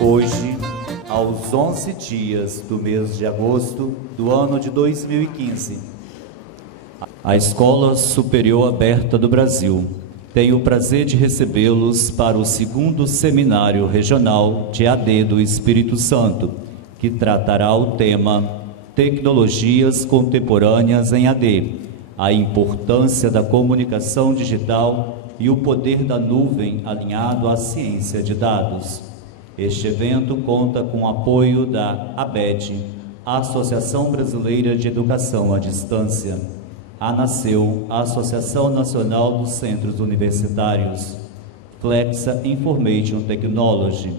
Hoje, aos 11 dias do mês de agosto do ano de 2015, a Escola Superior Aberta do Brasil tem o prazer de recebê-los para o 2º Seminário Regional de AD do Espírito Santo, que tratará o tema Tecnologias Contemporâneas em AD, a importância da comunicação digital e o poder da nuvem alinhado à ciência de dados. Este evento conta com o apoio da ABED, Associação Brasileira de Educação à Distância, ANACEU, a Associação Nacional dos Centros Universitários, Flexa Information Technology,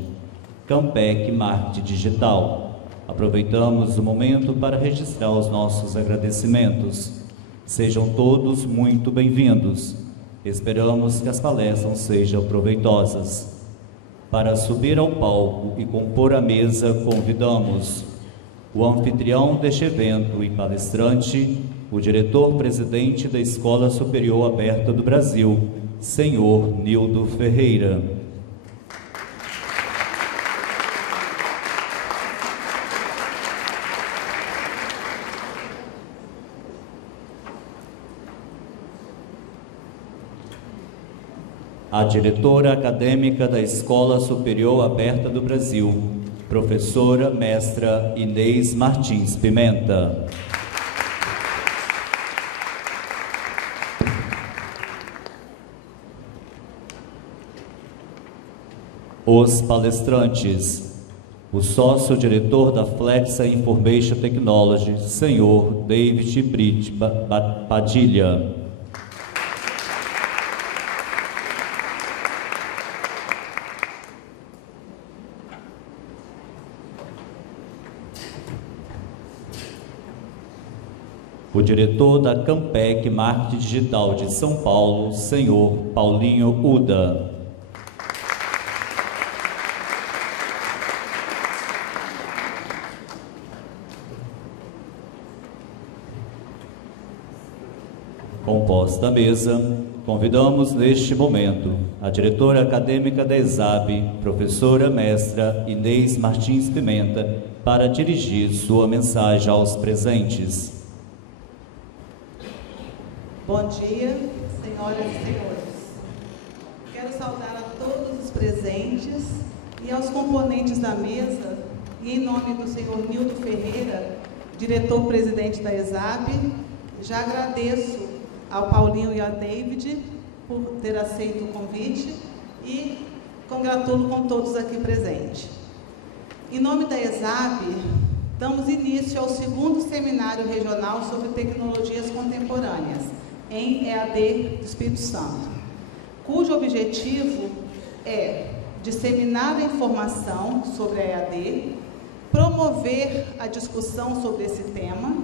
Campec Marketing Digital. Aproveitamos o momento para registrar os nossos agradecimentos. Sejam todos muito bem-vindos. Esperamos que as palestras sejam proveitosas. Para subir ao palco e compor a mesa, convidamos o anfitrião deste evento e palestrante, o diretor-presidente da Escola Superior Aberta do Brasil, senhor Nildo Ferreira. A diretora acadêmica da Escola Superior Aberta do Brasil, professora mestra Inês Martins Pimenta. Os palestrantes, o sócio-diretor da Flexa Information Technology, senhor David Brit Padilha. O diretor da Campec Marketing Digital de São Paulo, senhor Paulinho Uda. Composta a mesa, convidamos neste momento a diretora acadêmica da ESAB, professora mestra Inês Martins Pimenta, para dirigir sua mensagem aos presentes. Bom dia, senhoras e senhores. Quero saudar a todos os presentes e aos componentes da mesa, e em nome do senhor Nildo Ferreira, diretor-presidente da ESAB, já agradeço ao Paulinho e ao David por ter aceito o convite e congratulo com todos aqui presentes. Em nome da ESAB, damos início ao 2º Seminário Regional sobre Tecnologias Contemporâneas, em EAD do Espírito Santo, cujo objetivo é disseminar a informação sobre a EAD, promover a discussão sobre esse tema,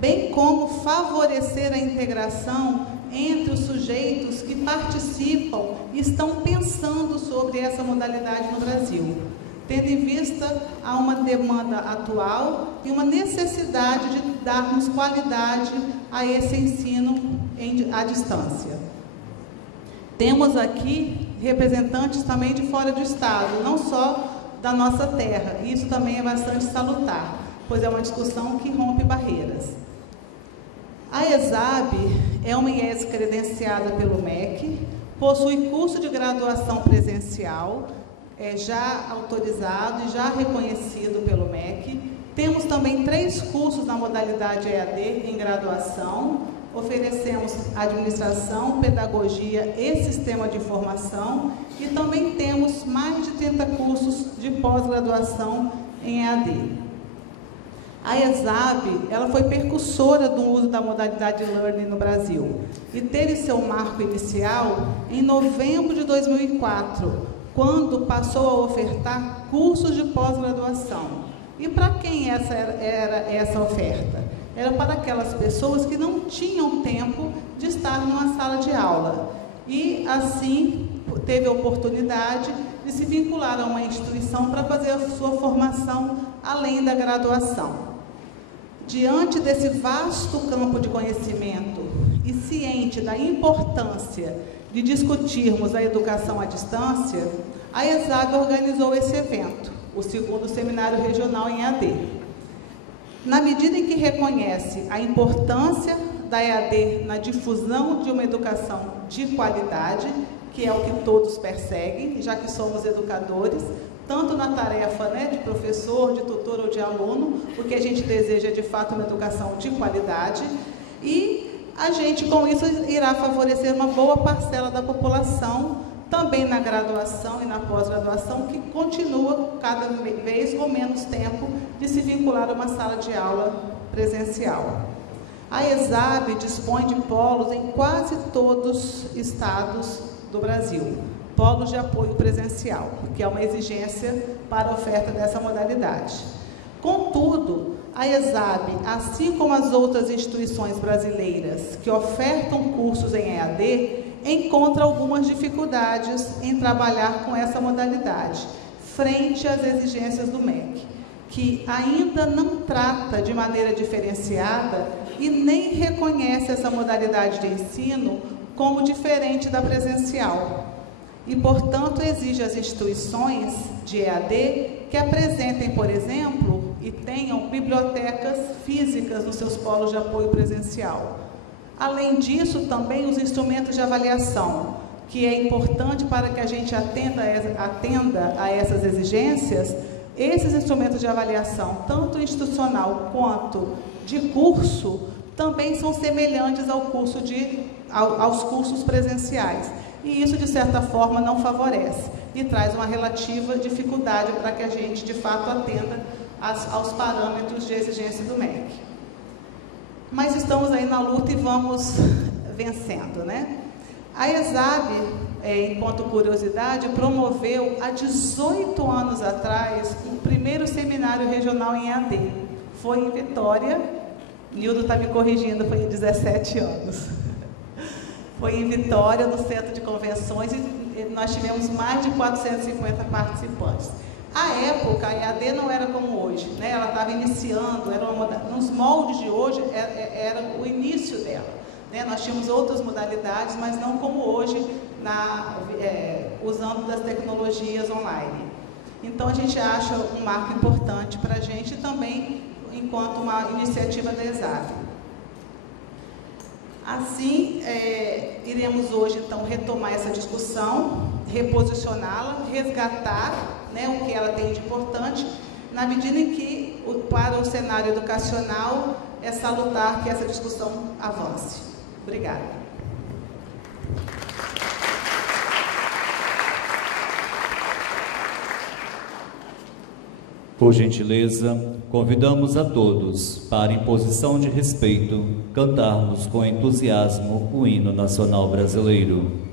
bem como favorecer a integração entre os sujeitos que participam e estão pensando sobre essa modalidade no Brasil, tendo em vista a uma demanda atual e uma necessidade de darmos qualidade a esse ensino à distância. Temos aqui representantes também de fora do estado, não só da nossa terra. Isso também é bastante salutar, pois é uma discussão que rompe barreiras. A ESAB é uma IES credenciada pelo MEC, possui curso de graduação presencial, já autorizado e já reconhecido pelo MEC. Temos também 3 cursos na modalidade EAD em graduação. Oferecemos administração, pedagogia e sistema de informação, e também temos mais de 30 cursos de pós-graduação em EAD. A ESAB, ela foi precursora do uso da modalidade Learning no Brasil e teve seu marco inicial em novembro de 2004, quando passou a ofertar cursos de pós-graduação. E para quem era essa oferta? Era para aquelas pessoas que não tinham tempo de estar numa sala de aula e, assim, teve a oportunidade de se vincular a uma instituição para fazer a sua formação além da graduação. Diante desse vasto campo de conhecimento e ciente da importância de discutirmos a educação à distância, a ESAB organizou esse evento, o segundo seminário regional em EAD. Na medida em que reconhece a importância da EAD na difusão de uma educação de qualidade, que é o que todos perseguem, já que somos educadores, tanto na tarefa, né, de professor, de tutor ou de aluno, o que a gente deseja é de fato uma educação de qualidade, e a gente com isso irá favorecer uma boa parcela da população, também na graduação e na pós-graduação, que continua cada vez com menos tempo de se vincular a uma sala de aula presencial. A ESAB dispõe de polos em quase todos os estados do Brasil, polos de apoio presencial, que é uma exigência para a oferta dessa modalidade. Contudo, a ESAB, assim como as outras instituições brasileiras que ofertam cursos em EAD, encontra algumas dificuldades em trabalhar com essa modalidade, frente às exigências do MEC, que ainda não trata de maneira diferenciada e nem reconhece essa modalidade de ensino como diferente da presencial. E, portanto, exige às instituições de EAD que apresentem, por exemplo, e tenham bibliotecas físicas nos seus polos de apoio presencial. Além disso, também os instrumentos de avaliação, que é importante para que a gente atenda a essas exigências. Esses instrumentos de avaliação, tanto institucional quanto de curso, também são semelhantes aos cursos presenciais. E isso, de certa forma, não favorece e traz uma relativa dificuldade para que a gente, de fato, atenda aos parâmetros de exigência do MEC. Mas estamos aí na luta e vamos vencendo, né? A ESAB, enquanto curiosidade, promoveu há 18 anos atrás o primeiro seminário regional em EAD. Foi em Vitória, Nildo está me corrigindo, foi em 17 anos. Foi em Vitória, no Centro de Convenções, e nós tivemos mais de 450 participantes. À época, a EAD não era como hoje, né? Ela estava iniciando, nos moldes de hoje, era o início dela, né? Nós tínhamos outras modalidades, mas não como hoje, usando das tecnologias online. Então, a gente acha um marco importante para a gente, também enquanto uma iniciativa da ESAB. Assim, iremos hoje, então, retomar essa discussão, reposicioná-la, resgatar, né, o que ela tem de importante, na medida em que, para o cenário educacional, é salutar que essa discussão avance. Obrigada. Por gentileza, convidamos a todos para, em posição de respeito, cantarmos com entusiasmo o hino nacional brasileiro.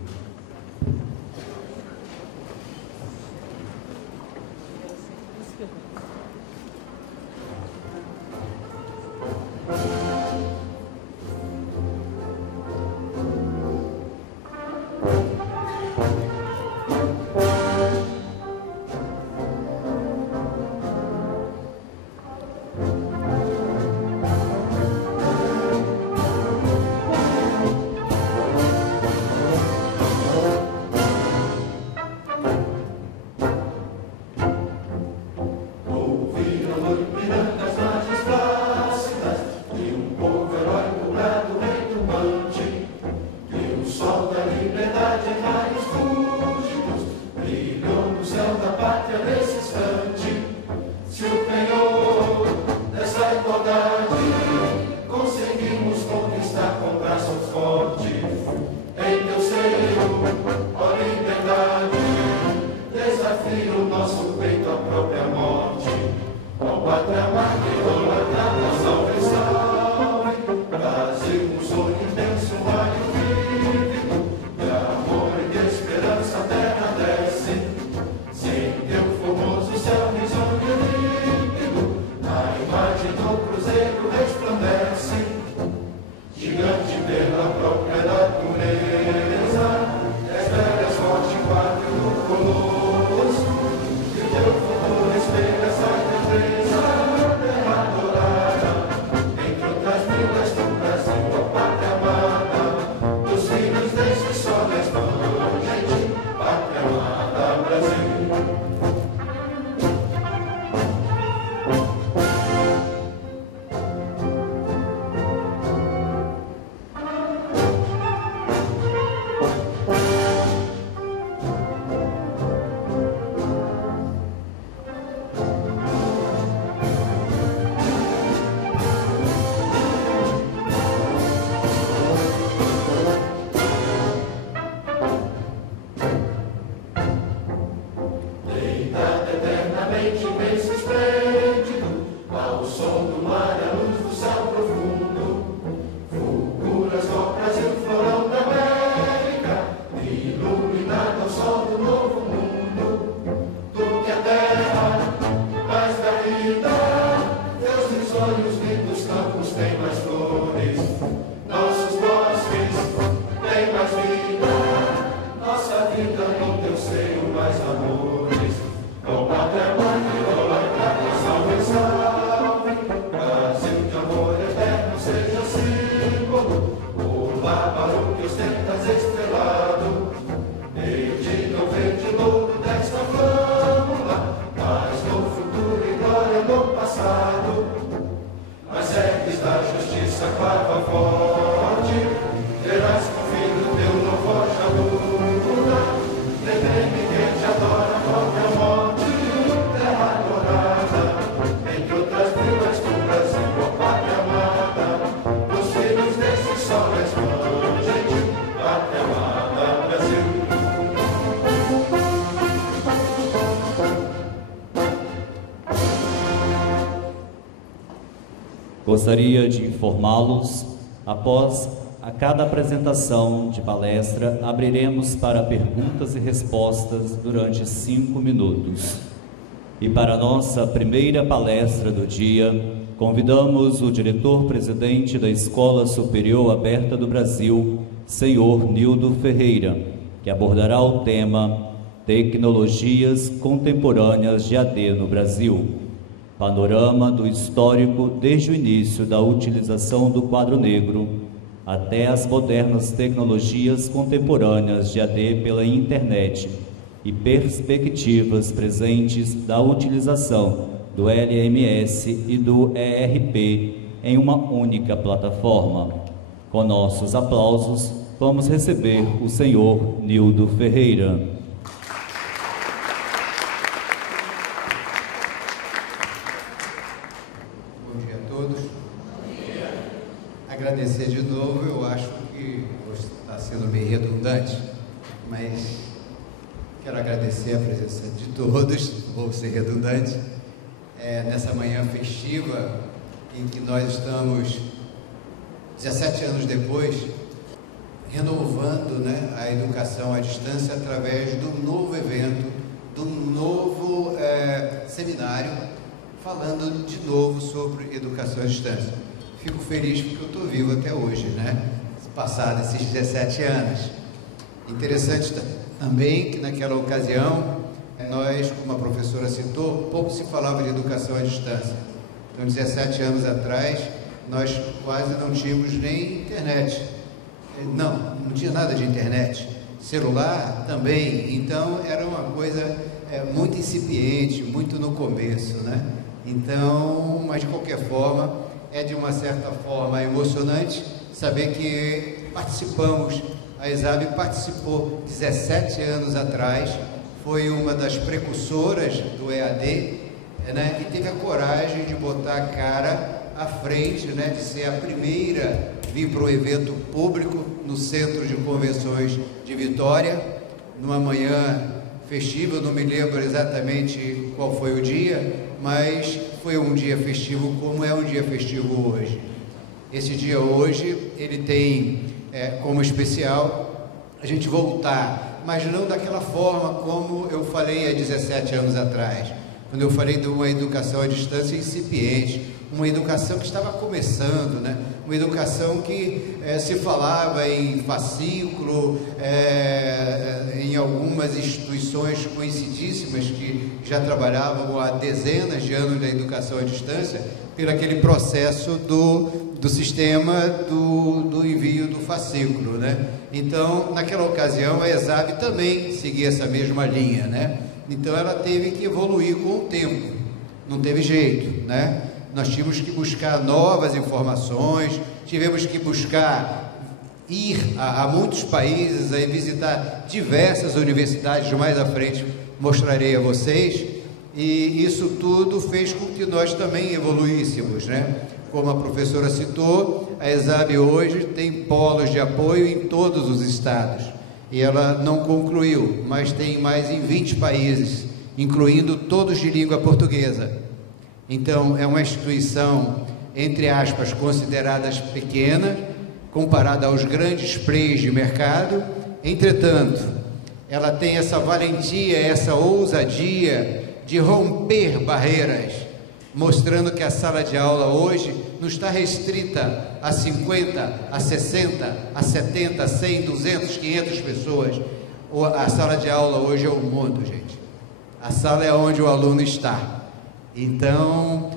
Gostaria de informá-los, após a cada apresentação de palestra, abriremos para perguntas e respostas durante 5 minutos. E para a nossa primeira palestra do dia, convidamos o diretor-presidente da Escola Superior Aberta do Brasil, senhor Nildo Ferreira, que abordará o tema Tecnologias Contemporâneas de AD no Brasil. Panorama do histórico desde o início da utilização do quadro negro até as modernas tecnologias contemporâneas de AD pela internet e perspectivas presentes da utilização do LMS e do ERP em uma única plataforma. Com nossos aplausos, vamos receber o senhor Nildo Ferreira. Agradecer de novo, eu acho que está sendo meio redundante, mas quero agradecer a presença de todos, vou ser redundante, nessa manhã festiva em que nós estamos, 17 anos depois, renovando, né, a educação à distância através de um novo evento, de um novo seminário, falando de novo sobre educação à distância. Fico feliz porque eu estou vivo até hoje, né? Passados esses 17 anos. Interessante também que naquela ocasião, nós, como a professora citou, pouco se falava de educação à distância. Então, 17 anos atrás, nós quase não tínhamos nem internet. Não tinha nada de internet. Celular também. Então, era uma coisa muito incipiente, muito no começo, né? Então, mas de qualquer forma, é de uma certa forma emocionante saber que participamos, a ESAB participou 17 anos atrás, foi uma das precursoras do EAD, né, e teve a coragem de botar a cara à frente, né, de ser a primeira a vir para o evento público no Centro de Convenções de Vitória, numa manhã festiva, eu não me lembro exatamente qual foi o dia, mas foi um dia festivo como é um dia festivo hoje. Esse dia hoje, ele tem como especial a gente voltar, mas não daquela forma como eu falei há 17 anos atrás, quando eu falei de uma educação à distância incipiente, uma educação que estava começando, né? Uma educação que se falava em fascículo, em algumas instituições conhecidíssimas que já trabalhavam há dezenas de anos da educação à distância, por aquele processo do sistema do envio do fascículo, né? Então, naquela ocasião, a ESAB também seguia essa mesma linha, né? Então, ela teve que evoluir com o tempo, não teve jeito, né? Nós tínhamos que buscar novas informações, tivemos que ir a muitos países, a visitar diversas universidades, mais à frente mostrarei a vocês, e isso tudo fez com que nós também evoluíssemos, né? Como a professora citou, a ESAB hoje tem polos de apoio em todos os estados, e ela não concluiu, mas tem mais em 20 países, incluindo todos de língua portuguesa. Então, é uma instituição, entre aspas, consideradas pequena, comparada aos grandes players de mercado. Entretanto, ela tem essa valentia, essa ousadia de romper barreiras, mostrando que a sala de aula hoje não está restrita a 50, a 60, a 70, a 100, 200, 500 pessoas. A sala de aula hoje é o mundo, gente. A sala é onde o aluno está. Então,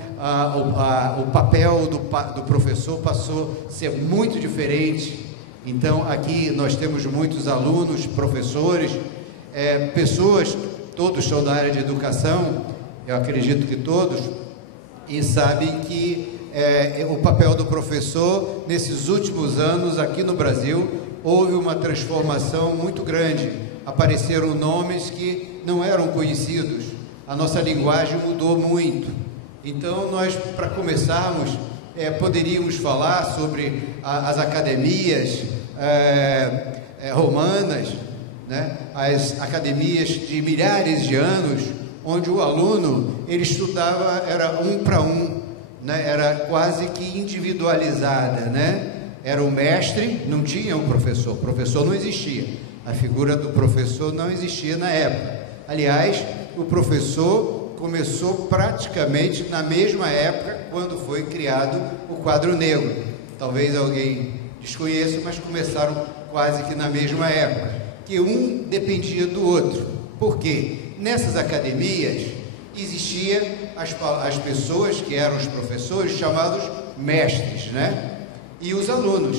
o papel do professor passou a ser muito diferente. Então, aqui nós temos muitos alunos, professores, pessoas, todos são da área de educação, eu acredito que todos, e sabem que o papel do professor, nesses últimos anos aqui no Brasil, houve uma transformação muito grande. Apareceram nomes que não eram conhecidos, a nossa linguagem mudou muito. Então, nós, para começarmos, poderíamos falar sobre as academias romanas, né? As academias de milhares de anos, onde o aluno, ele estudava, era um para um, né? Era quase que individualizada, né? Era o mestre, não tinha um professor, o professor não existia, a figura do professor não existia na época. Aliás, o professor começou praticamente na mesma época quando foi criado o quadro negro. Talvez alguém desconheça, mas começaram quase que na mesma época, que um dependia do outro. Por quê? Nessas academias existiam as pessoas que eram os professores, chamados mestres, né? E os alunos.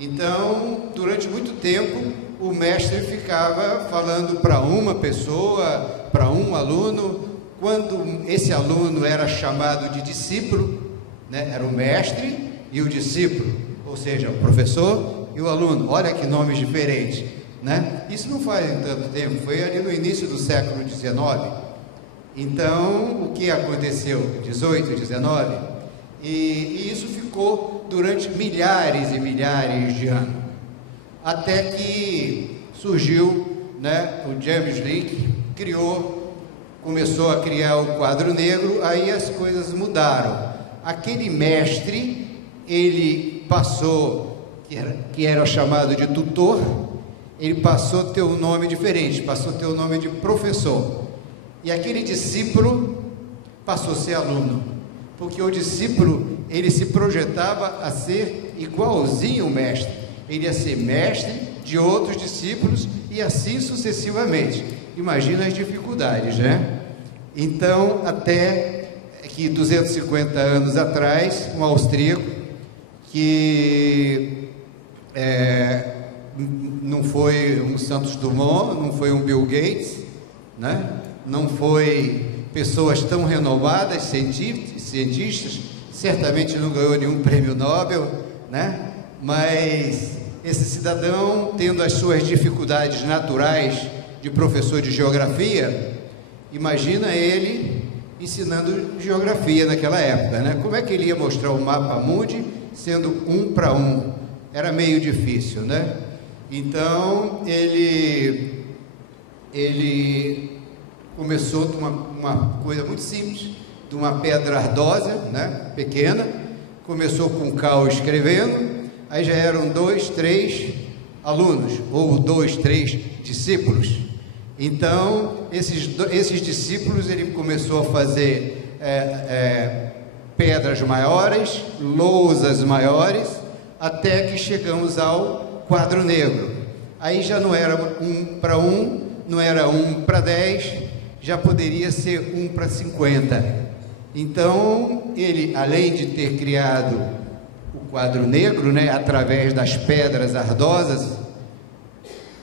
Então, durante muito tempo, o mestre ficava falando para uma pessoa, para um aluno. Quando esse aluno era chamado de discípulo, né? Era o mestre e o discípulo, ou seja, o professor e o aluno. Olha que nomes diferentes, né? Isso não faz tanto tempo, foi ali no início do século XIX. Então, o que aconteceu? 18, 19? E isso ficou durante milhares e milhares de anos, até que surgiu, né, o James Lick começou a criar o quadro negro. Aí as coisas mudaram. Aquele mestre, ele passou, que era chamado de tutor, ele passou a ter um nome diferente, passou a ter o nome de professor. E aquele discípulo passou a ser aluno, porque o discípulo, ele se projetava a ser igualzinho ao mestre. Ele ia ser mestre de outros discípulos e assim sucessivamente. Imagina as dificuldades, né? Então, até que 250 anos atrás, um austríaco, que não foi um Santos Dumont, não foi um Bill Gates, né? Não foi pessoas tão renomadas, cientistas, certamente não ganhou nenhum prêmio Nobel, né? Mas esse cidadão, tendo as suas dificuldades naturais de professor de geografia, imagina ele ensinando geografia naquela época, né? Como é que ele ia mostrar o mapa mundi sendo um para um? Era meio difícil, né? Então, ele começou de uma coisa muito simples, de uma pedra ardosa, né? Pequena, começou com cal escrevendo, aí já eram 2, 3 alunos, ou 2, 3 discípulos. Então, esses discípulos, ele começou a fazer pedras maiores, lousas maiores, até que chegamos ao quadro negro. Aí já não era 1 para 1, não era 1 para 10, já poderia ser 1 para 50. Então, ele, além de ter criado o quadro negro, né, através das pedras ardosas,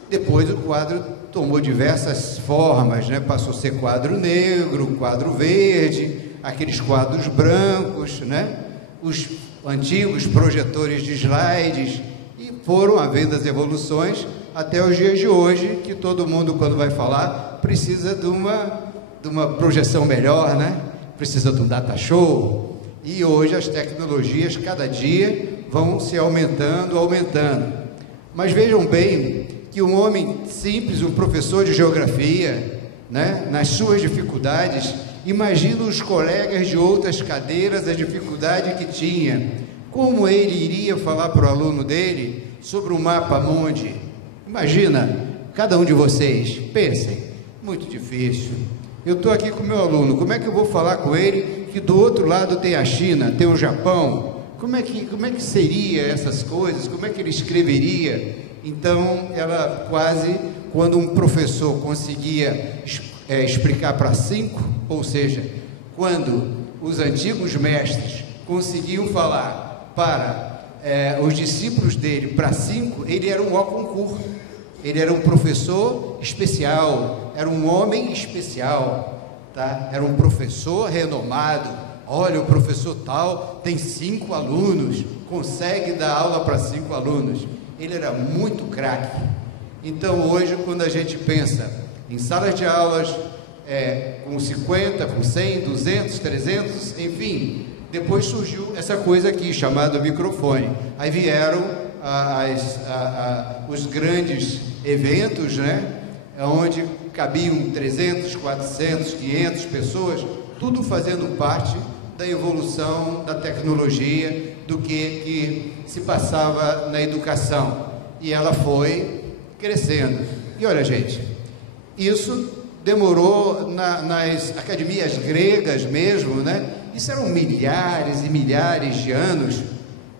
depois o quadro tomou diversas formas, né? Passou a ser quadro negro, quadro verde, aqueles quadros brancos, né? Os antigos projetores de slides, e foram havendo as evoluções até os dias de hoje, que todo mundo, quando vai falar, precisa de uma projeção melhor, né? Precisa de um data show. E hoje as tecnologias, cada dia, vão se aumentando. Mas vejam bem que um homem simples, um professor de geografia, né, nas suas dificuldades, imagina os colegas de outras cadeiras, a dificuldade que tinha. Como ele iria falar para o aluno dele sobre o mapa mundi? Imagina, cada um de vocês, pensem, muito difícil. Eu estou aqui com o meu aluno, como é que eu vou falar com ele que do outro lado tem a China, tem o Japão? Como é que seria essas coisas? Como é que ele escreveria? Então, ela quase quando um professor conseguia explicar para 5, ou seja, quando os antigos mestres conseguiam falar para os discípulos dele para 5, ele era um ó concurso, ele era um professor especial, era um homem especial, tá? Era um professor renomado. Olha, o professor tal tem 5 alunos, consegue dar aula para 5 alunos. Ele era muito craque. Então hoje, quando a gente pensa em salas de aulas com 50, com 100, 200, 300, enfim, depois surgiu essa coisa aqui chamada microfone. Aí vieram os grandes eventos, né, onde cabiam 300, 400, 500 pessoas, tudo fazendo parte da evolução da tecnologia, do que se passava na educação. E ela foi crescendo. E olha, gente, isso demorou nas academias gregas mesmo, né? Isso eram milhares e milhares de anos,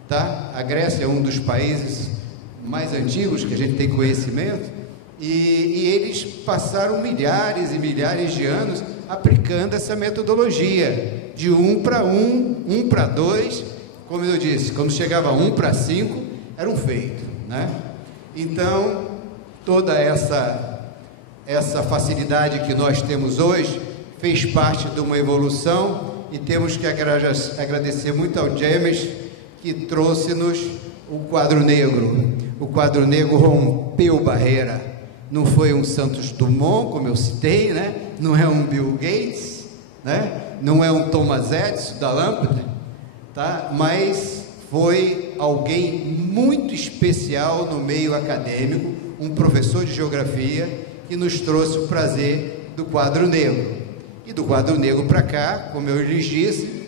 tá? A Grécia é um dos países mais antigos que a gente tem conhecimento, e eles passaram milhares e milhares de anos aplicando essa metodologia de 1 para 1, 1 para 2, como eu disse, quando chegava 1 para 5, era um feito, né? Então, toda essa facilidade que nós temos hoje fez parte de uma evolução, e temos que agradecer muito ao James, que trouxe-nos o quadro negro. O quadro negro rompeu barreira. Não foi um Santos Dumont, como eu citei, né? Não é um Bill Gates, né? Não é um Thomas Edison da lâmpada, tá? Mas foi alguém muito especial no meio acadêmico, um professor de geografia, que nos trouxe o prazer do quadro negro. E do quadro negro para cá, como eu lhes disse,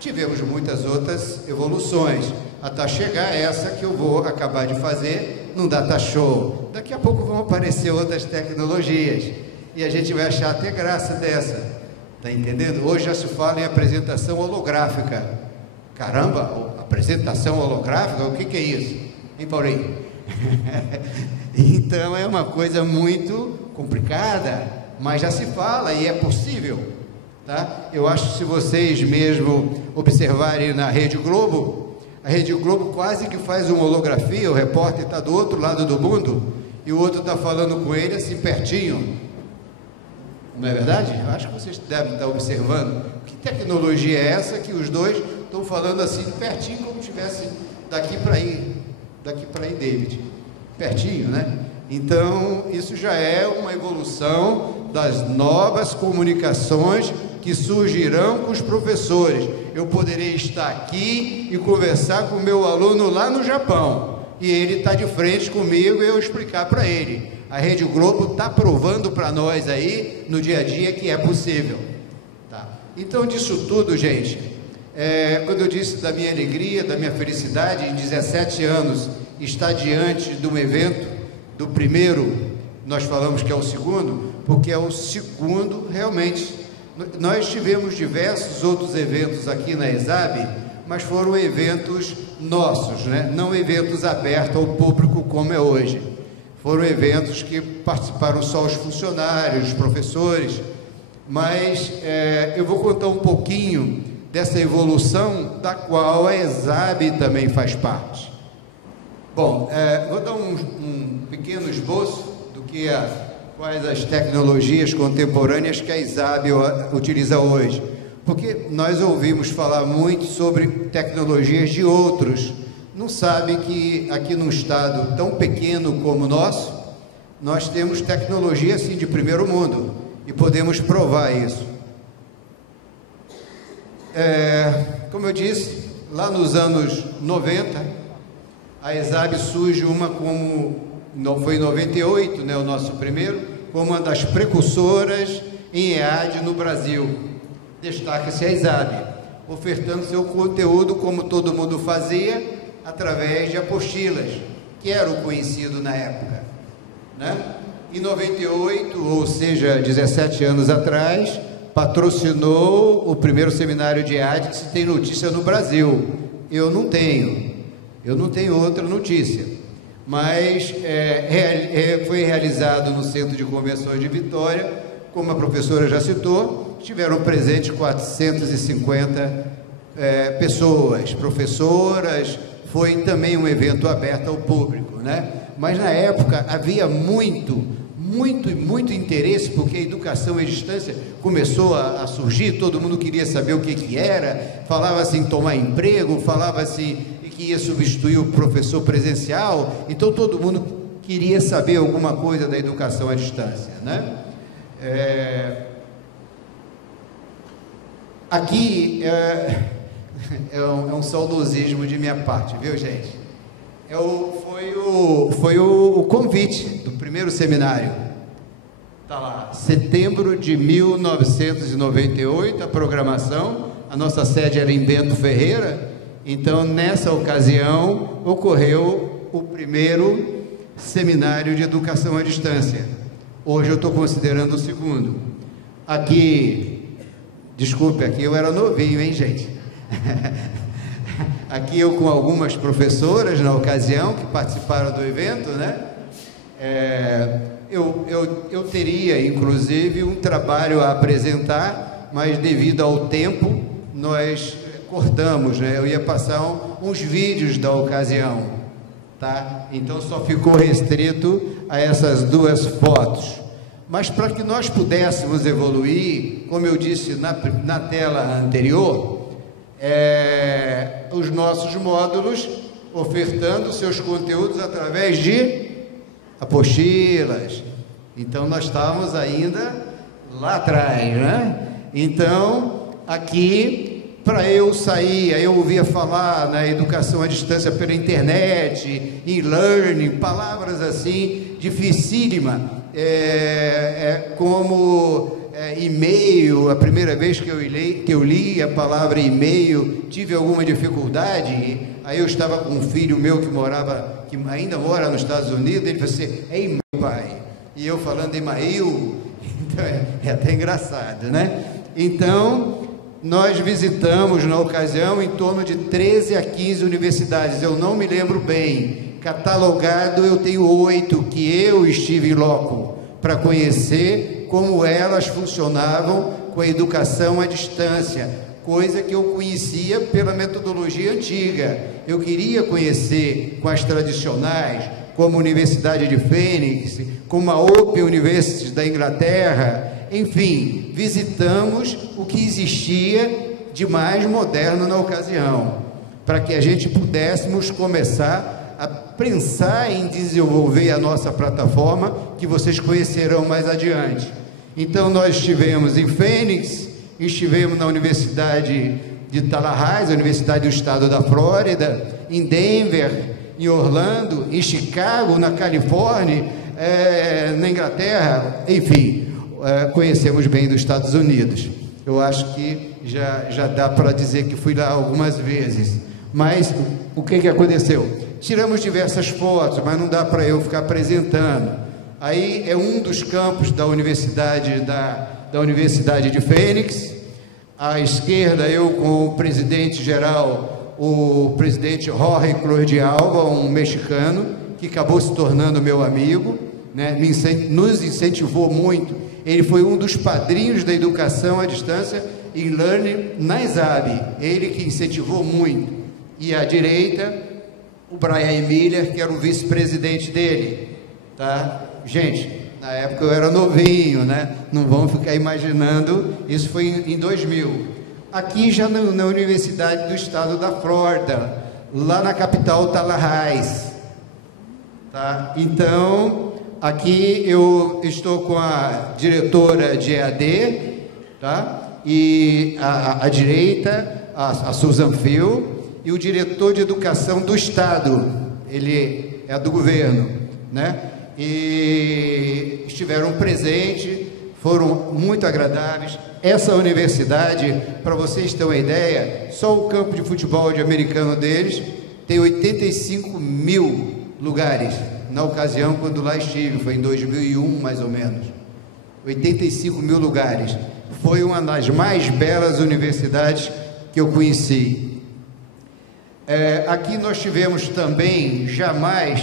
tivemos muitas outras evoluções, até chegar essa que eu vou acabar de fazer num data show. Daqui a pouco vão aparecer outras tecnologias, e a gente vai achar até graça dessa, tá entendendo? Hoje já se fala em apresentação holográfica. Caramba, apresentação holográfica, o que é isso? Hein, Paulinho? Então é uma coisa muito complicada, mas já se fala e é possível, tá? Eu acho que se vocês mesmo observarem na Rede Globo, a Rede Globo quase que faz uma holografia, o repórter está do outro lado do mundo e o outro está falando com ele assim pertinho. Não é verdade? Eu acho que vocês devem estar observando. Que tecnologia é essa que os dois estão falando assim pertinho, como se estivesse daqui para aí, David? Pertinho, né? Então, isso já é uma evolução das novas comunicações que surgirão com os professores. Eu poderei estar aqui e conversar com o meu aluno lá no Japão, e ele está de frente comigo e eu explicar para ele. A Rede Globo está provando para nós aí, no dia a dia, que é possível. Tá? Então, disso tudo, gente, quando eu disse da minha alegria, da minha felicidade, em 17 anos, estar diante de um evento, do primeiro, nós falamos que é o segundo, porque é o segundo realmente. Nós tivemos diversos outros eventos aqui na ESAB, mas foram eventos nossos, né? Não eventos abertos ao público como é hoje. Foram eventos que participaram só os funcionários, os professores, mas eu vou contar um pouquinho dessa evolução da qual a ESAB também faz parte. Bom, vou dar um pequeno esboço do que quais as tecnologias contemporâneas que a ESAB utiliza hoje, porque nós ouvimos falar muito sobre tecnologias de outros. Não sabe que aqui num estado tão pequeno como o nosso, nós temos tecnologia assim de primeiro mundo, e podemos provar isso. Como eu disse, lá nos anos 90, a ESAB surge foi em 98, né, o nosso primeiro, como uma das precursoras em EAD no Brasil. Destaca-se a ESAB, ofertando seu conteúdo como todo mundo fazia, através de apostilas, que era o conhecido na época, né? Em 98, ou seja, 17 anos atrás, patrocinou o primeiro seminário de EAD que se tem notícia no Brasil. Eu não tenho outra notícia, mas foi realizado no Centro de Convenções de Vitória, como a professora já citou, estiveram presentes 450 pessoas, professoras, foi também um evento aberto ao público, né? Mas na época havia muito interesse, porque a educação à distância começou a surgir, todo mundo queria saber o que era, falava-se em tomar emprego, falava-se que ia substituir o professor presencial, então todo mundo queria saber alguma coisa da educação à distância, né? Aqui é um saudosismo de minha parte, viu, gente? Foi o convite do primeiro seminário. Está lá, setembro de 1998, a programação. A nossa sede era em Bento Ferreira. Então, nessa ocasião, ocorreu o primeiro seminário de educação à distância. Hoje eu estou considerando o segundo. Aqui, desculpe, aqui eu era novinho, hein, gente? Aqui eu com algumas professoras na ocasião que participaram do evento, né? Eu teria inclusive um trabalho a apresentar, mas devido ao tempo nós cortamos, né? Eu ia passar uns vídeos da ocasião, tá? Então só ficou restrito a essas duas fotos. Mas para que nós pudéssemos evoluir, como eu disse na tela anterior, os nossos módulos ofertando seus conteúdos através de apostilas. Então nós estávamos ainda lá atrás, né? Então aqui, para eu sair, aí eu ouvia falar na educação à distância pela internet, e-learning, palavras assim dificílimas, como e-mail. A primeira vez que eu li a palavra e-mail, tive alguma dificuldade. Aí eu estava com um filho meu que ainda mora nos Estados Unidos, ele falou assim: é e-mail, pai. E eu falando e-mail, então é até engraçado, né? Então, nós visitamos na ocasião em torno de 13 a 15 universidades, eu não me lembro bem. Catalogado eu tenho 8 que eu estive em loco para conhecer como elas funcionavam com a educação à distância, coisa que eu conhecia pela metodologia antiga. Eu queria conhecer com as tradicionais, como a Universidade de Fênix, como a Open University da Inglaterra, enfim, visitamos o que existia de mais moderno na ocasião, para que a gente pudéssemos começar a pensar em desenvolver a nossa plataforma, que vocês conhecerão mais adiante. Então nós estivemos em Fênix, estivemos na Universidade de Tallahassee, a Universidade do Estado da Flórida, em Denver, em Orlando, em Chicago, na Califórnia, na Inglaterra, enfim, conhecemos bem dos Estados Unidos. Eu acho que já dá para dizer que fui lá algumas vezes. Mas o que aconteceu? Tiramos diversas fotos, mas não dá para eu ficar apresentando. Aí é um dos campos da Universidade de Fênix. À esquerda, eu com o presidente geral, o presidente Jorge Cruz de Alba, um mexicano, que acabou se tornando meu amigo, né? Nos incentivou muito. Ele foi um dos padrinhos da educação à distância e learning na ESAB, ele que incentivou muito. E à direita, o Brian Miller, que era o vice-presidente dele, tá? Gente, na época eu era novinho, né? Não vamos ficar imaginando, isso foi em 2000. Aqui já na Universidade do Estado da Flórida, lá na capital Tallahassee, tá? Então, aqui eu estou com a diretora de EAD, tá? E à direita, a Susan Phil, e o diretor de educação do Estado, ele é do governo, né? E estiveram presentes, foram muito agradáveis. Essa universidade, para vocês terem uma ideia, só o campo de futebol de americano deles tem 85 mil lugares. Na ocasião, quando lá estive, foi em 2001 mais ou menos, 85 mil lugares. Foi uma das mais belas universidades que eu conheci. Aqui nós tivemos também, jamais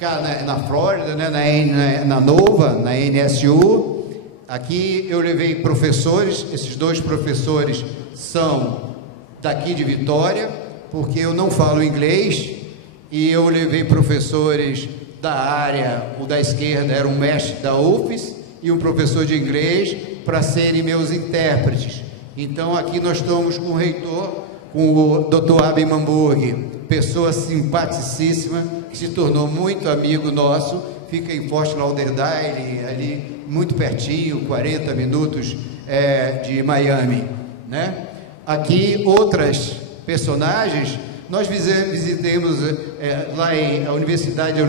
cá na Flórida, né, na Nova, na NSU. Aqui eu levei professores, esses 2 professores são daqui de Vitória, porque eu não falo inglês, e eu levei professores da área, o da esquerda era um mestre da UFES e um professor de inglês para serem meus intérpretes. Então aqui nós estamos com o reitor, com o Dr. Abin Mamburg, pessoa simpaticíssima, se tornou muito amigo nosso, fica em Fort Lauderdale, ali muito pertinho, 40 minutos de Miami, né? Aqui outras personagens, nós visitamos lá a Universidade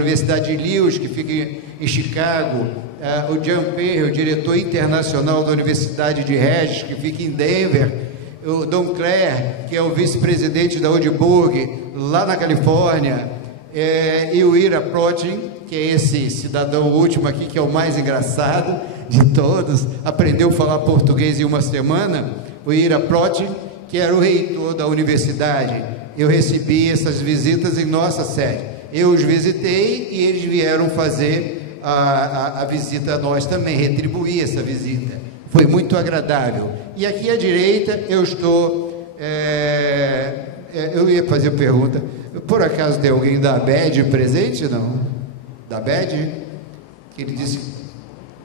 de Lewis, que fica em Chicago, o John Perry, o diretor internacional da Universidade de Regis, que fica em Denver, o Don Clare, que é o vice-presidente da Odeburg, lá na Califórnia, e o Ira Protin, que é esse cidadão último aqui, que é o mais engraçado de todos, aprendeu a falar português em uma semana, o Ira Protin, que era o reitor da universidade. Eu recebi essas visitas em nossa sede. Eu os visitei e eles vieram fazer a visita a nós também, retribuir essa visita. Foi muito agradável. E aqui à direita eu estou... eu ia fazer a pergunta, por acaso tem alguém da ABED presente, não? Da ABED? Que ele disse...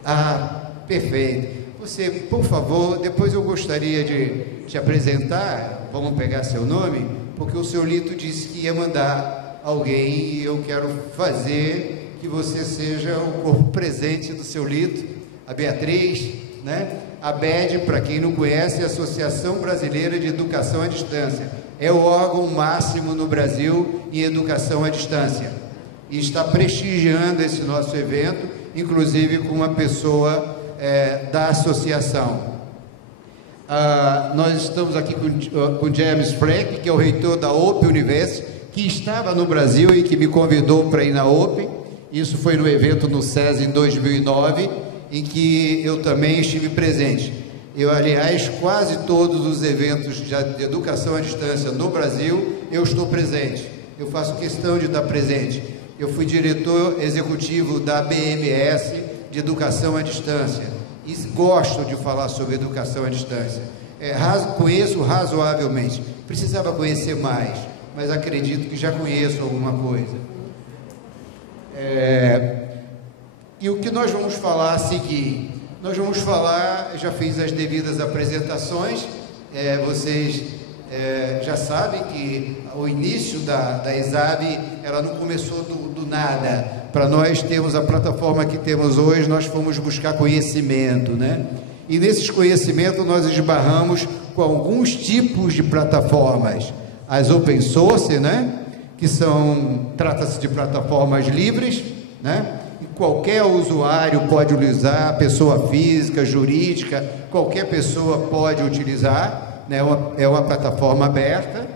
Ah, perfeito. Você, por favor, depois eu gostaria de te apresentar, vamos pegar seu nome, porque o seu Lito disse que ia mandar alguém e eu quero fazer que você seja o corpo presente do seu Lito, a Beatriz, né? A ABED, para quem não conhece, é a Associação Brasileira de Educação à Distância. É o órgão máximo no Brasil em educação à distância. E está prestigiando esse nosso evento, inclusive com uma pessoa da associação. Nós estamos aqui com James Frank, que é o reitor da Open University, que estava no Brasil e que me convidou para ir na Open. Isso foi no evento no SESI em 2009, em que eu também estive presente. Eu, aliás, quase todos os eventos de educação à distância no Brasil, eu estou presente. Eu faço questão de estar presente. Eu fui diretor executivo da BMS de Educação à Distância. E gosto de falar sobre educação à distância. Conheço razoavelmente. Precisava conhecer mais, mas acredito que já conheço alguma coisa. E o que nós vamos falar a seguir? Nós vamos falar, já fiz as devidas apresentações, vocês já sabem que o início da ESAB, ela não começou do nada. Para nós termos a plataforma que temos hoje, nós fomos buscar conhecimento, né? E nesses conhecimentos nós esbarramos com alguns tipos de plataformas. As open source, né? Que trata-se de plataformas livres, né? E qualquer usuário pode utilizar, pessoa física, jurídica, qualquer pessoa pode utilizar, né? É uma plataforma aberta.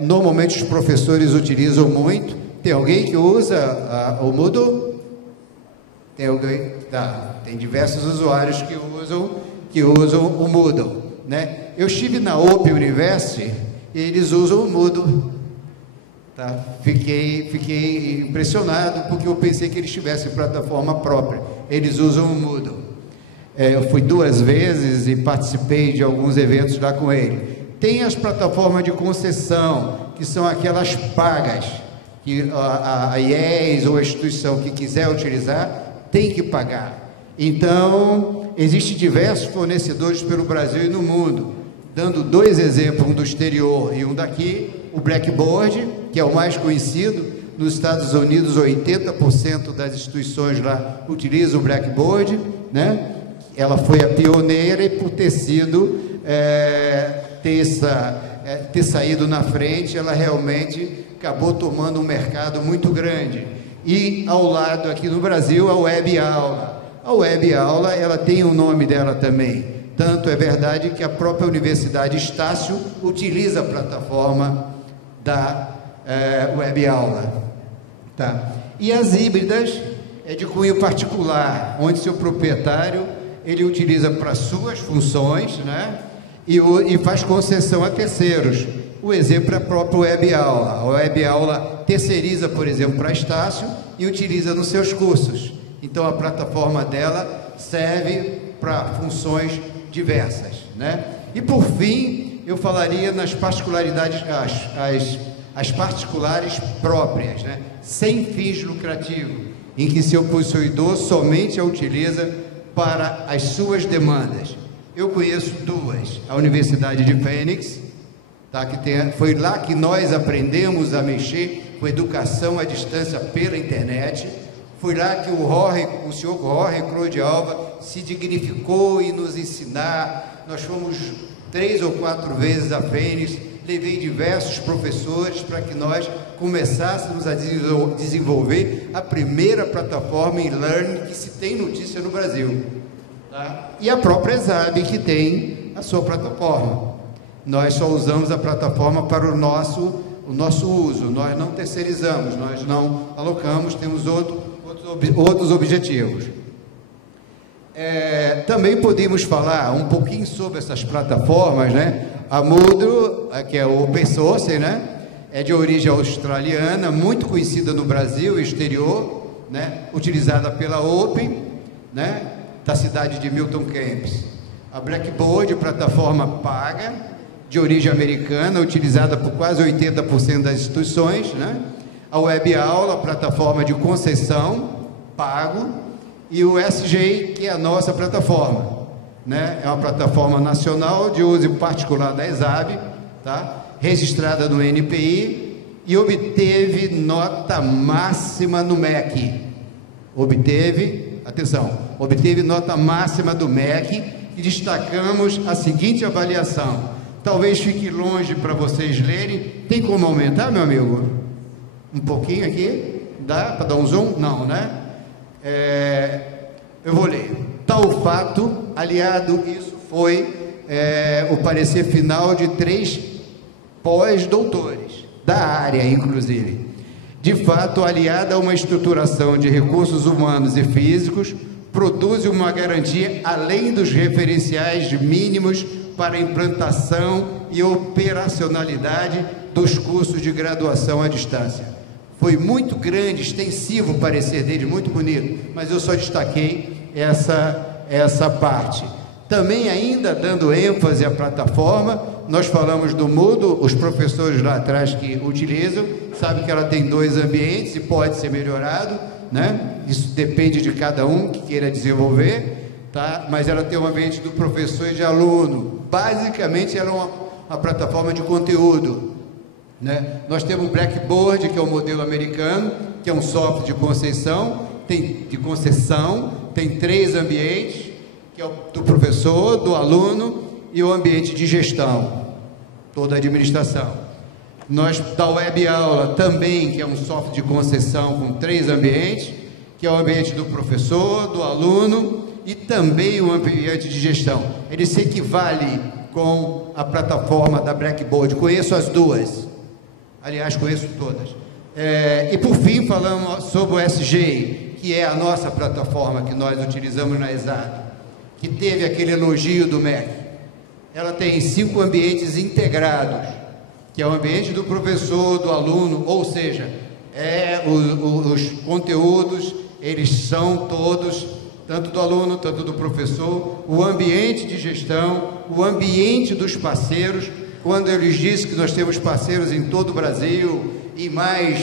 Normalmente os professores utilizam muito. Tem alguém que usa o Moodle? Tem alguém? Tá. Tem diversos usuários que usam o Moodle, né? Eu estive na Open University e eles usam o Moodle, tá? Fiquei impressionado porque eu pensei que eles tivessem plataforma própria. Eles usam o Moodle. Eu fui 2 vezes e participei de alguns eventos lá com ele. Tem as plataformas de concessão, que são aquelas pagas, que a IES ou a instituição que quiser utilizar tem que pagar. Então, existem diversos fornecedores pelo Brasil e no mundo. Dando 2 exemplos, um do exterior e um daqui, o Blackboard, que é o mais conhecido. Nos Estados Unidos, 80% das instituições lá utilizam o Blackboard, né? Ela foi a pioneira e por ter saído na frente, ela realmente acabou tomando um mercado muito grande. E ao lado aqui no Brasil, a Web Aula. A Web Aula, ela tem o nome dela também. Tanto é verdade que a própria Universidade Estácio utiliza a plataforma da Web Aula. Tá? E as híbridas é de cunho particular, onde seu proprietário ele utiliza para suas funções, né? E faz concessão a terceiros. O exemplo é a própria web aula. A web aula terceiriza, por exemplo, para a Estácio e utiliza nos seus cursos. Então, a plataforma dela serve para funções diversas, né? E, por fim, eu falaria nas particularidades, as particulares próprias, né? Sem fins lucrativos, em que seu possuidor somente a utiliza para as suas demandas. Eu conheço duas, a Universidade de Fênix, tá, foi lá que nós aprendemos a mexer com educação à distância pela internet, foi lá que o senhor Jorge Claude Alba se dignificou em nos ensinar. Nós fomos 3 ou 4 vezes a Fênix, levei diversos professores para que nós começássemos a desenvolver a primeira plataforma em learning que se tem notícia no Brasil. Tá? E a própria ESAB, que tem a sua plataforma. Nós só usamos a plataforma para o nosso uso, nós não terceirizamos, nós não alocamos, temos outros objetivos. Também podemos falar um pouquinho sobre essas plataformas, né? A Moodle, que é o open source, né? É de origem australiana, muito conhecida no Brasil e exterior, né? Utilizada pela Open, né? Da cidade de Milton Keynes. A Blackboard, plataforma paga, de origem americana, utilizada por quase 80% das instituições, né? A Web Aula, plataforma de concessão, pago, e o SG, que é a nossa plataforma, né? É uma plataforma nacional de uso particular da ESAB, tá? Registrada no NPI e obteve nota máxima no MEC. Obteve nota máxima do MEC e destacamos a seguinte avaliação. Talvez fique longe para vocês lerem. Tem como aumentar, meu amigo? Um pouquinho aqui? Dá para dar um zoom? Não, né? Eu vou ler. Tal fato, aliado, isso foi o parecer final de 3 pós-doutores, da área, inclusive. De fato, aliada a uma estruturação de recursos humanos e físicos, produz uma garantia além dos referenciais mínimos para a implantação e operacionalidade dos cursos de graduação à distância. Foi muito grande, extensivo o parecer dele, muito bonito, mas eu só destaquei essa parte. Também, ainda dando ênfase à plataforma, nós falamos do Moodle, os professores lá atrás que utilizam, sabem que ela tem 2 ambientes e pode ser melhorado, né? Isso depende de cada um que queira desenvolver, tá? Mas ela tem um ambiente do professor e de aluno. Basicamente, ela é uma plataforma de conteúdo, né? Nós temos o Blackboard, que é o modelo americano, que é um software de concessão, tem 3 ambientes, que é o do professor, do aluno e o ambiente de gestão, toda a administração. Nós, da Web Aula também, que é um software de concessão com 3 ambientes, que é o ambiente do professor, do aluno e também o ambiente de gestão. Ele se equivale com a plataforma da Blackboard. Conheço as duas, aliás, conheço todas. E por fim, falamos sobre o SG, que é a nossa plataforma que nós utilizamos na ESAB, que teve aquele elogio do MEC. Ela tem 5 ambientes integrados, que é o ambiente do professor, do aluno, ou seja, os conteúdos, eles são todos, tanto do aluno, tanto do professor, o ambiente de gestão, o ambiente dos parceiros. Quando eu lhes disse que nós temos parceiros em todo o Brasil e mais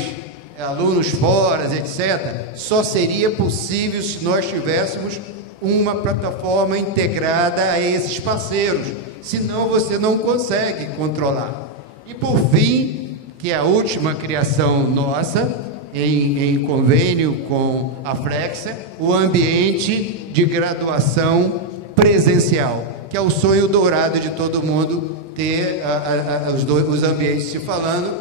alunos fora, etc., só seria possível se nós tivéssemos uma plataforma integrada a esses parceiros, senão você não consegue controlar. E por fim, que é a última criação nossa, em convênio com a Flexa, o ambiente de graduação presencial, que é o sonho dourado de todo mundo, ter os ambientes se falando,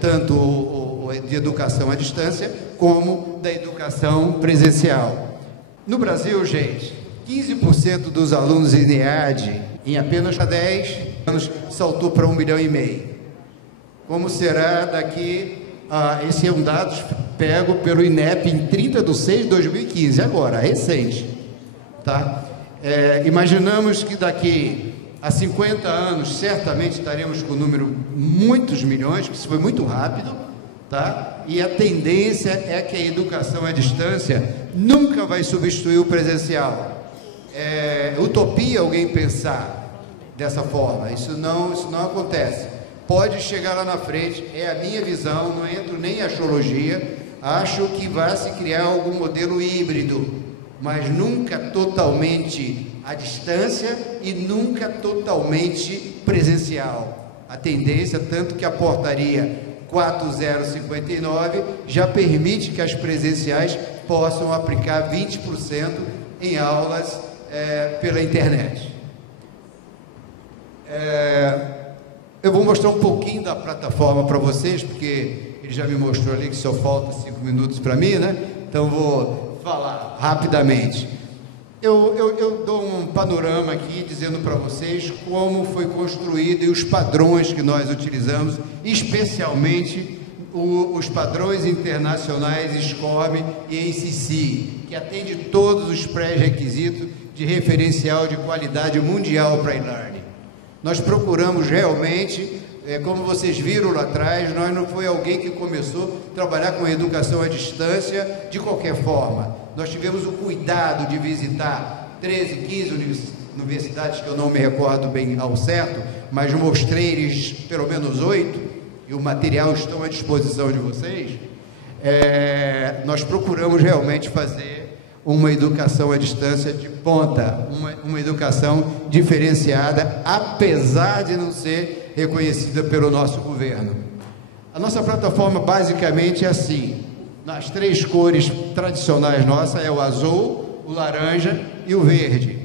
tanto o de educação à distância, como da educação presencial. No Brasil, gente, 15% dos alunos em EAD, em apenas 10 anos, saltou para 1,5 milhão. Como será daqui esse é um dado pego pelo INEP em 30/6/2015, agora, recente, tá? Imaginamos que daqui Há 50 anos, certamente estaremos com um número muitos milhões, porque isso foi muito rápido, tá? E a tendência é que a educação à distância nunca vai substituir o presencial. É utopia alguém pensar dessa forma, isso não acontece. Pode chegar lá na frente, é a minha visão, não entro nem em astrologia, acho que vai se criar algum modelo híbrido, mas nunca totalmente à distância e nunca totalmente presencial. A tendência, tanto que a portaria 4059 já permite que as presenciais possam aplicar 20% em aulas pela internet. Eu vou mostrar um pouquinho da plataforma para vocês, porque ele já me mostrou ali que só falta 5 minutos para mim, né? Então vou falar rapidamente. Eu dou um panorama aqui dizendo para vocês como foi construído e os padrões que nós utilizamos, especialmente os padrões internacionais SCORM e ACC, que atende todos os pré-requisitos de referencial de qualidade mundial para e-learning. Nós procuramos realmente, como vocês viram lá atrás, nós não foi alguém que começou a trabalhar com educação à distância de qualquer forma. Nós tivemos o cuidado de visitar 13, 15 universidades, que eu não me recordo bem ao certo, mas mostrei-lhes pelo menos 8, e o material está à disposição de vocês. Nós procuramos realmente fazer uma educação à distância de ponta, uma educação diferenciada, apesar de não ser reconhecida pelo nosso governo. A nossa plataforma basicamente é assim, nas 3 cores tradicionais nossas, é o azul, o laranja e o verde.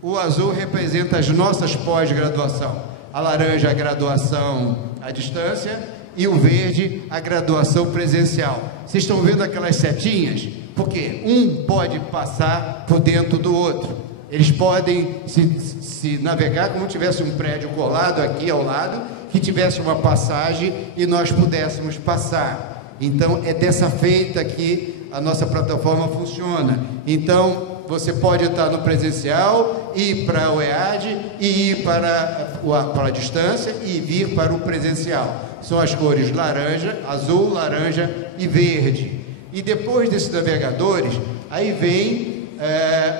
O azul representa as nossas pós-graduação, a laranja a graduação à distância e o verde a graduação presencial. Vocês estão vendo aquelas setinhas? Porque um pode passar por dentro do outro. Eles podem se navegar como tivesse um prédio colado aqui ao lado, que tivesse uma passagem e nós pudéssemos passar. Então, é dessa feita que a nossa plataforma funciona. Então, você pode estar no presencial, ir para o EAD, e ir para a distância e vir para o presencial. São as cores laranja, azul, laranja e verde. E depois desses navegadores, aí vem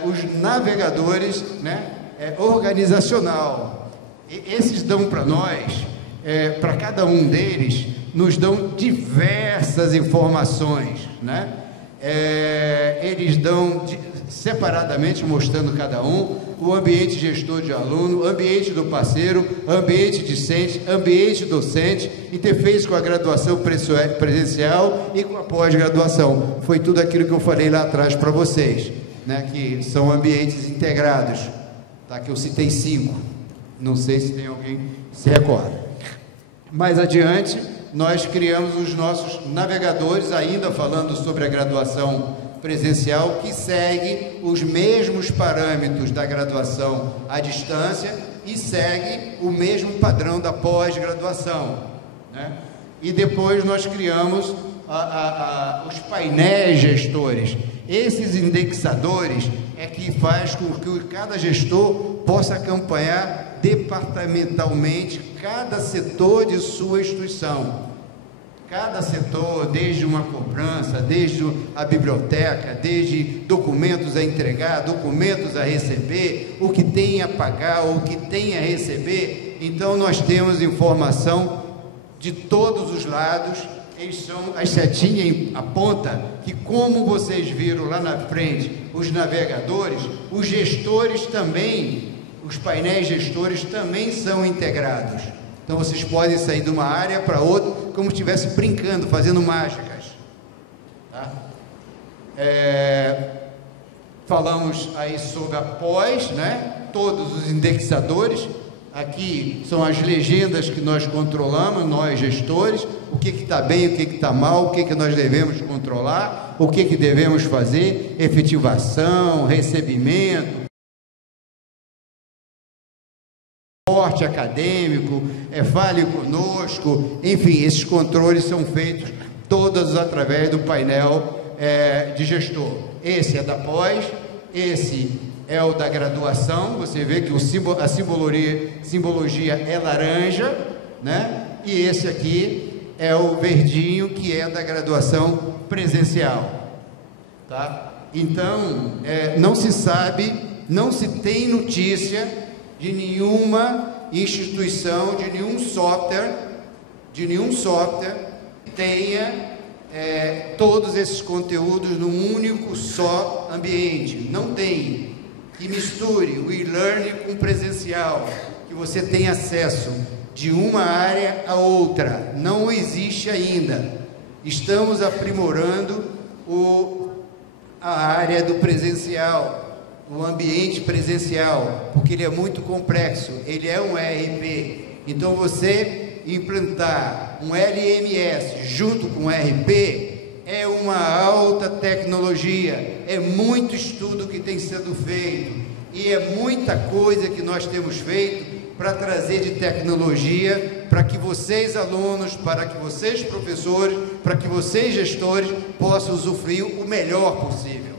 os navegadores, né, organizacional. E esses dão para nós, para cada um deles, nos dão diversas informações, né? Eles dão separadamente, mostrando cada um, o ambiente gestor de aluno, ambiente do parceiro, ambiente discente, ambiente docente, interface com a graduação presencial e com a pós-graduação. Foi tudo aquilo que eu falei lá atrás para vocês, né? Que são ambientes integrados, tá? Que eu citei 5, não sei se tem alguém que se recorda. Mais adiante, nós criamos os nossos navegadores, ainda falando sobre a graduação presencial, que segue os mesmos parâmetros da graduação à distância e segue o mesmo padrão da pós-graduação, né? E depois nós criamos os painéis gestores. Esses indexadores é que faz com que cada gestor possa acompanhar departamentalmente cada setor de sua instituição. Cada setor, desde uma cobrança, desde a biblioteca, desde documentos a entregar, documentos a receber, o que tem a pagar, o que tem a receber. Então nós temos informação de todos os lados. Eles são as setinhas aponta que, como vocês viram lá na frente, os navegadores, os gestores também, os painéis gestores também são integrados. Então vocês podem sair de uma área para outra como se estivesse brincando, fazendo mágicas, tá? Falamos aí sobre a pós, né? Todos os indexadores. Aqui são as legendas que nós controlamos, nós gestores, o que está bem, o que está mal, o que nós devemos controlar, o que devemos fazer, efetivação, recebimento, suporte acadêmico, fale conosco, enfim, esses controles são feitos todos através do painel de gestor. Esse é da pós, esse é o da graduação, você vê que a simbologia é laranja, né? E esse aqui é o verdinho, que é da graduação presencial, tá? Então, não se sabe, não se tem notícia de nenhuma instituição, de nenhum software que tenha todos esses conteúdos num único só ambiente. Não tem. Que misture o e-learning com o presencial, que você tem acesso de uma área a outra. Não existe ainda. Estamos aprimorando a área do presencial, o ambiente presencial, porque ele é muito complexo, ele é um ERP. Então, você implantar um LMS junto com o ERP é uma alta tecnologia, é muito estudo que tem sido feito e é muita coisa que nós temos feito para trazer de tecnologia para que vocês alunos, para que vocês professores, para que vocês gestores possam usufruir o melhor possível.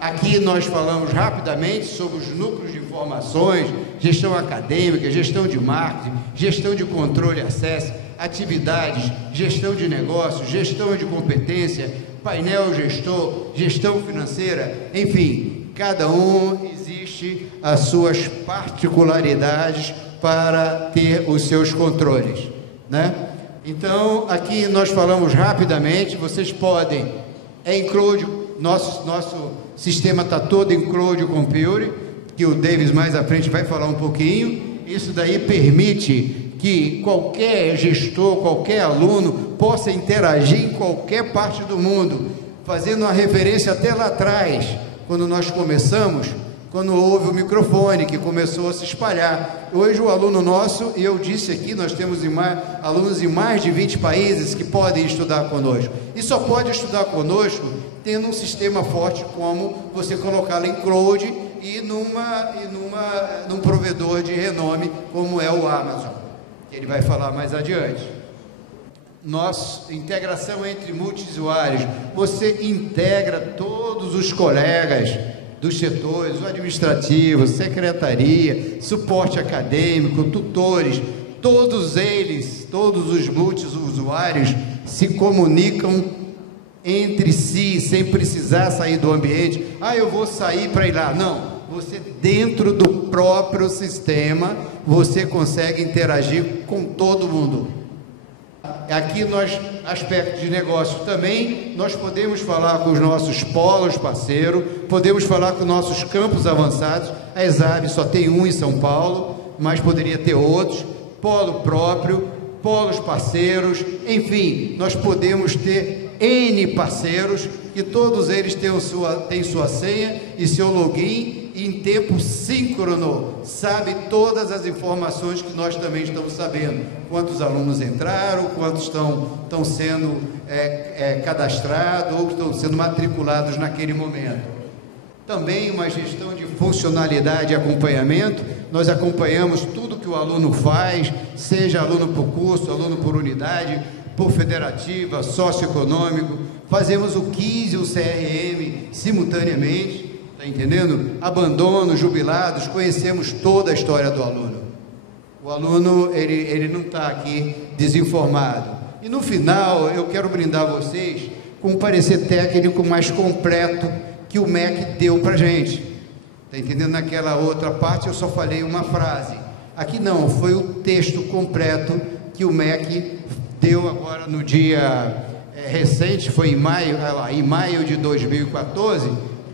Aqui nós falamos rapidamente sobre os núcleos de informações, gestão acadêmica, gestão de marketing, gestão de controle e acesso, atividades, gestão de negócios, gestão de competência, painel gestor, gestão financeira, enfim, cada um existe as suas particularidades para ter os seus controles, né? Então, aqui nós falamos rapidamente, vocês podem, em cloud, nosso sistema está todo em cloud computing, que o Davis mais à frente vai falar um pouquinho. Isso daí permite que qualquer gestor, qualquer aluno possa interagir em qualquer parte do mundo, fazendo uma referência até lá atrás, quando nós começamos, quando houve o microfone, que começou a se espalhar. Hoje o aluno nosso, e eu disse aqui, nós temos alunos em mais de 20 países que podem estudar conosco, e só pode estudar conosco tendo um sistema forte como você colocá-lo em cloud e num provedor de renome como é o Amazon, que ele vai falar mais adiante. Nossa integração entre multiusuários, você integra todos os colegas dos setores, o administrativo, secretaria, suporte acadêmico, tutores, todos eles, todos os multiusuários se comunicam entre si, sem precisar sair do ambiente. Eu vou sair para ir lá. Não, você dentro do próprio sistema, você consegue interagir com todo mundo. Aqui nós, aspecto de negócio também, nós podemos falar com os nossos polos parceiros, podemos falar com nossos campos avançados. A ESAB só tem um em São Paulo, mas poderia ter outros, polo próprio, polos parceiros, enfim, nós podemos ter N parceiros, e todos eles têm sua senha e seu login, e em tempo síncrono, sabe todas as informações que nós também estamos sabendo, quantos alunos entraram, quantos estão sendo cadastrados, ou estão sendo matriculados naquele momento. Também uma gestão de funcionalidade e acompanhamento, nós acompanhamos tudo que o aluno faz, seja aluno por curso, aluno por unidade, por federativa, socioeconômico, fazemos o KISS e o CRM simultaneamente, está entendendo? Abandono, jubilados, conhecemos toda a história do aluno. O aluno, ele não está aqui desinformado. E no final, eu quero brindar a vocês com um parecer técnico mais completo que o MEC deu para a gente. Está entendendo? Naquela outra parte eu só falei uma frase. Aqui não, foi o texto completo que o MEC deu agora no dia recente, foi em maio de 2014,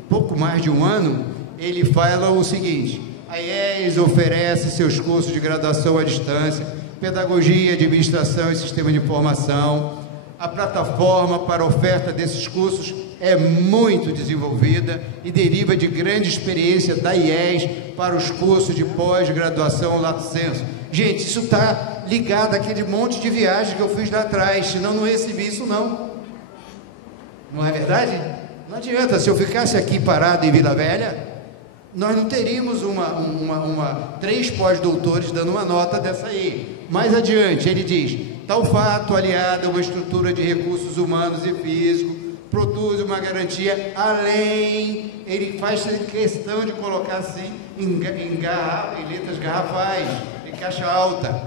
pouco mais de um ano. Ele fala o seguinte: a IES oferece seus cursos de graduação à distância, pedagogia, administração e sistema de informação. A plataforma para oferta desses cursos é muito desenvolvida e deriva de grande experiência da IES para os cursos de pós-graduação lato sensu. Gente, isso está ligado àquele monte de viagem que eu fiz lá atrás, senão não recebi isso não. Não é verdade? Não adianta, se eu ficasse aqui parado em Vila Velha, nós não teríamos 3 pós-doutores dando uma nota dessa aí. Mais adiante, ele diz: tal fato, aliado a uma estrutura de recursos humanos e físicos, produz uma garantia além, ele faz questão de colocar assim em letras garrafais, em caixa alta,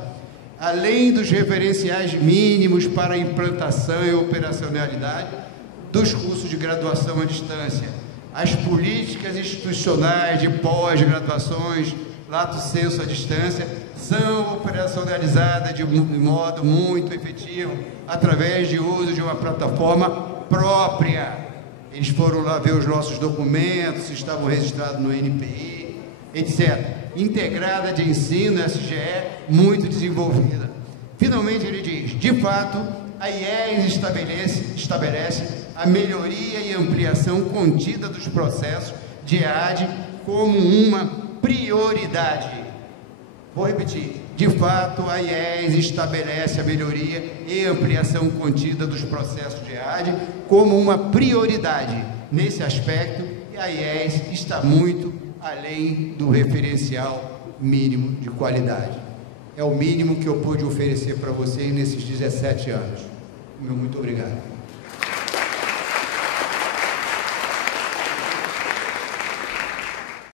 além dos referenciais mínimos para a implantação e operacionalidade dos cursos de graduação à distância, as políticas institucionais de pós-graduações, lato sensu à distância, são operacionalizadas de modo muito efetivo, através de uso de uma plataforma própria. Eles foram lá ver os nossos documentos, estavam registrados no NPI, etc. Integrada de ensino, SGE, muito desenvolvida. Finalmente ele diz, de fato, a IES estabelece a melhoria e ampliação contida dos processos de EAD como uma prioridade. Vou repetir. De fato, a IES estabelece a melhoria e ampliação contida dos processos de EAD como uma prioridade. Nesse aspecto, a IES está muito além do referencial mínimo de qualidade. É o mínimo que eu pude oferecer para vocês nesses 17 anos. Meu muito obrigado.